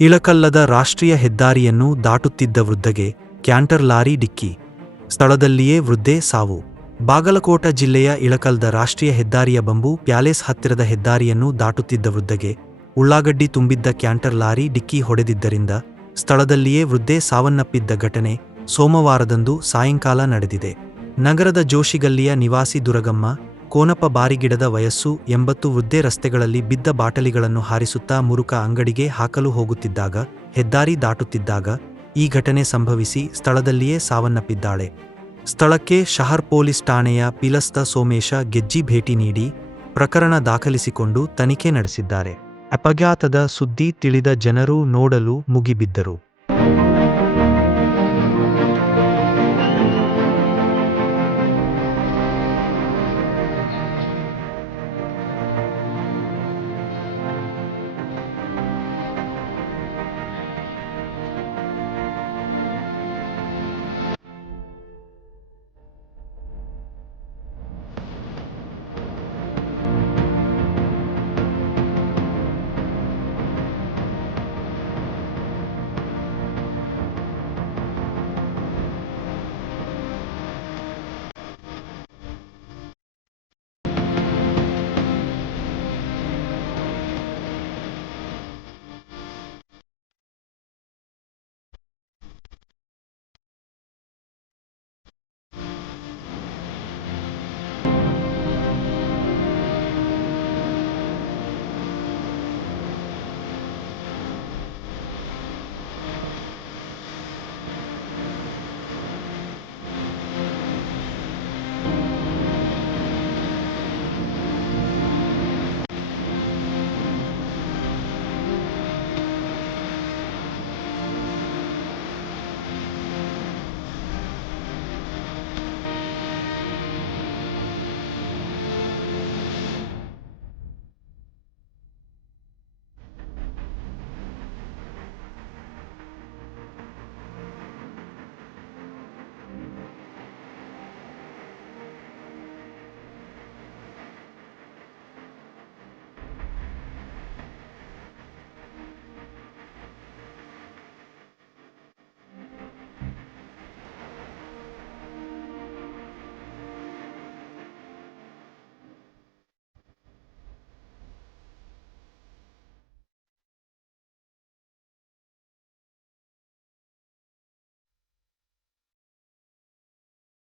ಇಳಕಲ್ಲದ ರಾಷ್ಟ್ರೀಯ ಹೆದ್ದಾರಿಯನ್ನು ದಾಟುತ್ತಿದ್ದ ವೃದ್ಧೆಗೆ canter lorry ಡಿಕ್ಕಿ. ಸ್ಥಳದಲ್ಲಿಯೇ ವೃದ್ಧೆ ಸಾವು. ಬಾಗಲಕೋಟ ಜಿಲ್ಲೆಯ ಇಳಕಲ್ದ ರಾಷ್ಟ್ರೀಯ ಹೆದ್ದಾರಿಯ ಬಂಬು ಪ್ಯಾಲೇಸ್ ಹತ್ತಿರದ ಹೆದ್ದಾರಿಯನ್ನು ದಾಟುತ್ತಿದ್ದ ವೃದ್ಧೆಗೆ ಉಳ್ಳಾಗಡ್ಡಿ ತುಂಬಿದ್ದ ಕ್ಯಾಂಟರ್ ಲಾರಿ ಡಿಕ್ಕಿ ಹೊಡೆದಿದ್ದರಿಂದ ಸ್ಥಳದಲ್ಲಿಯೇ ವೃದ್ಧೆ ಸಾವನ್ನಪ್ಪಿದ್ದ ಘಟನೆ ಸೋಮವಾರದಂದು ಸಾಯಂಕಾಲ ನಡೆದಿದೆ. ನಗರದ ಜೋಶಿಗಲ್ಲಿಯ ನಿವಾಸಿ ದುರಗಮ್ಮ ಕೋನಪ್ಪ ಬಾರಿಗಿಡದ ವಯಸ್ಸು 80 ವೃದ್ಧೆ ರಸ್ತೆಗಳಲ್ಲಿ ಬಿದ್ದ ಬಾಟಲಿಗಳನ್ನು ಹಾರಿಸುತ್ತಾ ಮುರುಕ ಅಂಗಡಿಗೆ ಹಾಕಲು ಹೋಗುತ್ತಿದ್ದಾಗ ಹೆದ್ದಾರಿ ದಾಟುತ್ತಿದ್ದಾಗ ಈ ಘಟನೆ ಸಂಭವಿಸಿ ಸ್ಥಳದಲ್ಲಿಯೇ ಸಾವನ್ನಪ್ಪಿದ್ದಾಳೆ. ಸ್ಥಳಕ್ಕೆ ಶಹರ್ ಪೊಲೀಸ್ ಠಾಣೆಯ ಪಿಲಸ್ತ ಸೋಮೇಶ ಗೆಜ್ಜಿ ಭೇಟಿ ನೀಡಿ ಪ್ರಕರಣ ದಾಖಲಿಸಿಕೊಂಡು ತನಿಖೆ ನಡೆಸಿದ್ದಾರೆ. ಅಪಘಾತದ ಸುದ್ದಿ ತಿಳಿದ ಜನರು ನೋಡಲು ಮುಗಿಬಿದ್ದರು.